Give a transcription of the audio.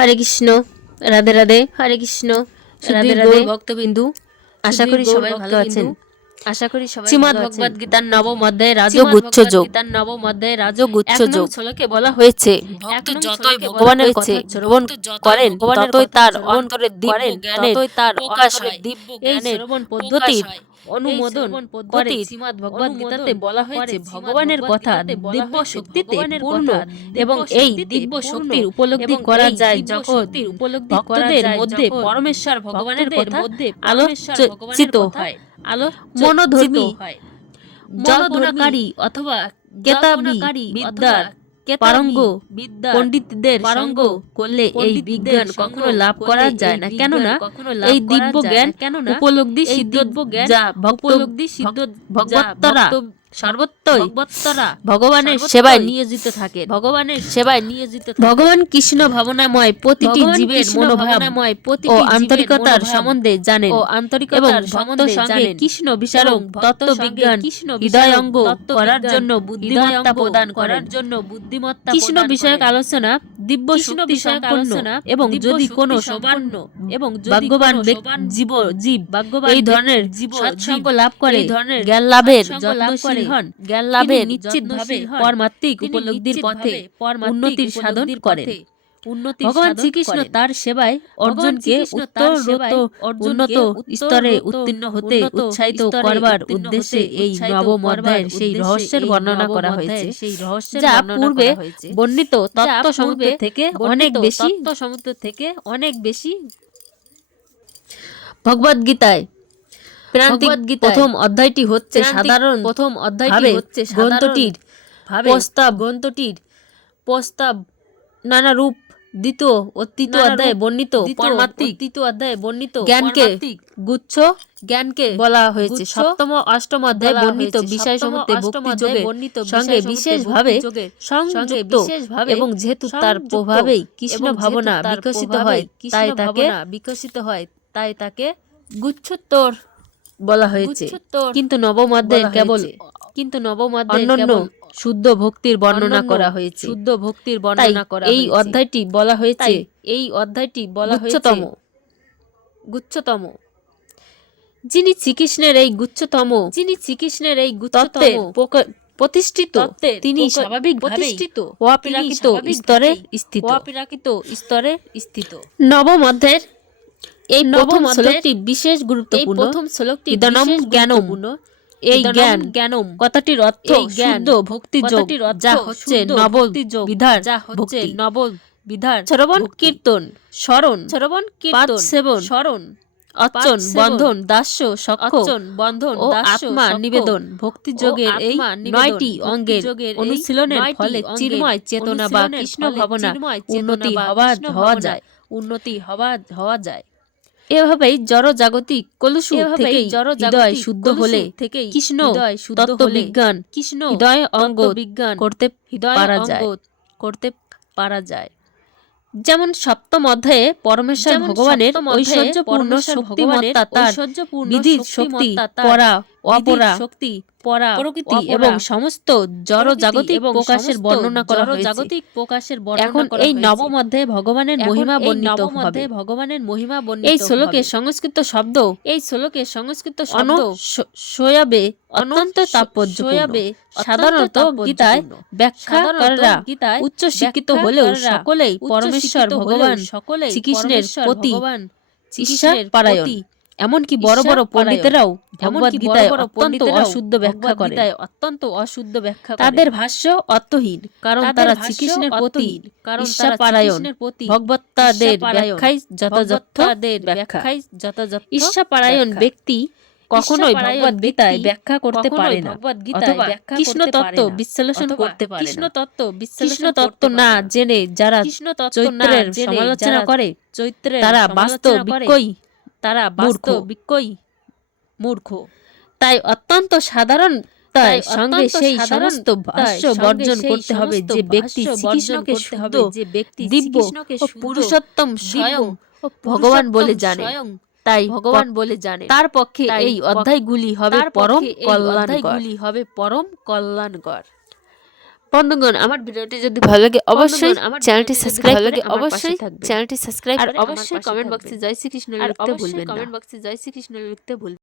হরে কৃষ্ণ, রাধে রাধে। হরে কৃষ্ণ, রাধে রাধে ভক্তবিন্দু, আশা করি সবাই ভালো আছেন। শ্রীমদ্ ভগবদ গীতার নবম অধ্যায়ে রাজগুচ্ছ যোগ, শ্লোকে বলা হয়েছে, ভক্ত যতই ভগবানের কথা শ্রবণ করেন ততই তার অন্তরে দিব্য জ্ঞানের প্রকাশ হয়। এই শ্রবণ পদ্ধতির অনুমোদন করে শ্রীমদ্ ভগবদ গীতাতে বলা হয়েছে, ভগবানের কথা দিব্য শক্তিতে পূর্ণ এবং এই দিব্য শক্তির উপলব্ধি করা যায় যখন ভক্তদের মধ্যে পরমেশ্বর ভগবানের কথা আলোচিত হয়, মনোধর্মী জল্পনাকারী অথবা কেতাবী বিদ্যার পারঙ্গ পণ্ডিতদের সঙ্গ করলে এই বিজ্ঞান কখনো লাভ করা যায় না। কেননা এই দিব্য জ্ঞান উপলব্ধি সিদ্ধ যা ভগবত্তরা সর্বত্রই ভগবানের সেবায় নিয়োজিত থাকে। ভগবান কৃষ্ণ ভাবনাময় প্রতিটি জীবের মনোভাব ও আন্তরিকতার সম্বন্ধে জানেন এবং ভক্ত সঙ্গে কৃষ্ণ বিশারদ তত্ত্ববিজ্ঞান হৃদয়ঙ্গ করার জন্য বুদ্ধিমত্তা প্রদান করেন। কৃষ্ণ বিষয়ক আলোচনা দিব্য শক্তি সম্পন্ন এবং যদি কোনো সৌভাগ্য এবং ভাগ্যবান জীব এই ধরনের সৎসঙ্গ লাভ করে জ্ঞান লাভের যত্নশীল হন, জ্ঞান লাভে নিশ্চিতভাবে পরমাত্মিক উপলব্ধির পথে উন্নতির সাধন করেন। ভগবান শ্রীকৃষ্ণ তার সেবায় অর্জুনকে উন্নত স্তরে উত্তীর্ণ হতে উৎসাহিত করবার উদ্দেশ্যে এই নবম অধ্যায়ের সেই রহস্যের বর্ণনা করা হয়েছে, যা পূর্বে বর্ণিত তত্ত্ব সমুদ্র থেকে অনেক বেশি। ভগবদ গীতায় প্রথম অধ্যায়টি হচ্ছে সাধারণ গ্রন্থটির প্রস্তাব নানা রূপ। দ্বিতীয় ও তৃতীয় অধ্যায়ে বর্ণিত জ্ঞানকে গুচ্ছ বলা হয়েছে। সপ্তম ও অষ্টম অধ্যায়ে বর্ণিত বিষয়সমূহে ভক্তি যোগের সঙ্গে বিশেষভাবে সংযুক্ত এবং যেহেতু তার প্রভাবেই কৃষ্ণ ভাবনা বিকশিত হয় তাই তাকে গুচ্ছোত্তর বলা হয়েছে। কিন্তু নবম অধ্যায়ে কেবল অনন্য শুদ্ধ ভক্তির বর্ণনা করা হয়েছে। এই অধ্যায়টি বলা হয়েছে গুচ্ছতম। যিনি শ্রীকৃষ্ণের এই গুচ্ছতম প্রতিষ্ঠিত, তিনি স্বাভাবিকভাবে অপ্রাকৃত স্তরে স্থিত। নবম অধ্যায়ের এই প্রথম শ্লোকটি বিশেষ গুরুত্বপূর্ণ। ইদানম জ্ঞানম, এই জ্ঞানম কথাটির অর্থ শুদ্ধ ভক্তি যোগ, যা হচ্ছে নববিধার ভক্তি। শ্রবণ কীর্তন স্মরণ স্মরণ অর্চন বন্ধন দাস্য সখ্য ও আত্মা নিবেদন ভক্তি যোগের এই 9টি অঙ্গের অনুশীলনের ফলে চিন্ময় চেতনা বা কৃষ্ণ ভাবনা উন্নতি হওয়া যায়। এভাবেই জড় জাগতিক কলুষ থেকেই হৃদয় শুদ্ধ হলে কৃষ্ণ তত্ত্ববিজ্ঞান হৃদয় অঙ্গ করতে পারা যায়। যেমন সপ্তম অধ্যায়ে পরমেশ্বর ভগবানের ঐশ্বর্যপূর্ণ শক্তিমত্তা, তার বিধির শক্তি, পরা অপরা প্রকৃতি এবং সমস্ত জড় জাগতিক প্রকাশের বর্ণনা করা হয়েছে। এখন এই নবম অধ্যায়ে ভগবানের মহিমা বর্ণিত হবে। এই শ্লোকে সংস্কৃত শব্দ অনুসয়াবে অত্যন্ত তাৎপর্যপূর্ণ। সাধারণত গীতায় ব্যাখ্যাকাররা উচ্চ শিক্ষিত হলেও সকলেই পরমেশ্বর ভগবান শ্রীকৃষ্ণের প্রতি ঈর্ষাপরায়ণ। এমনকি বড় বড় পণ্ডিতেরাও ভগবদ গীতায় অত্যন্ত অশুদ্ধ ব্যাখ্যা করেন। তাদের ভাষ্য অর্থহীন, কারণ তারা শ্রীকৃষ্ণের প্রতি ঈর্ষাপরায়ণ। ভগবত্তাদের ব্যাখ্যাই যথাযথ ব্যাখ্যা। ঈর্ষাপরায়ণ ব্যক্তি কখনোই ভগবদ গীতায় ব্যাখ্যা করতে পারে না অথবা কৃষ্ণ তত্ত্ব বিশ্লেষণ করতে পারে না। কৃষ্ণ তত্ত্ব না জেনে যারা চরিত্রের সমালোচনা করে তারা বাস্তবিকই মূর্খ। তাই অত্যন্ত সাধারণ সঙ্গে সেই সমস্ত ভাষ্য বর্জন করতে হবে যে ব্যক্তি শ্রীকৃষ্ণকে শুদ্ধ দিব্য ও পুরুষোত্তম স্বয়ং ভগবান বলে জানে, তার পক্ষে এই অধ্যায়গুলি হবে পরম কল্যাণকর। বন্ধুগণ, আমার ভিডিওটি যদি ভালো লাগে অবশ্যই চ্যানেলটি সাবস্ক্রাইব করে অবশ্যই চ্যানেলটি সাবস্ক্রাইব আর অবশ্যই কমেন্ট বক্সে জয় শ্রীকৃষ্ণ লিখতে ভুলবেন না।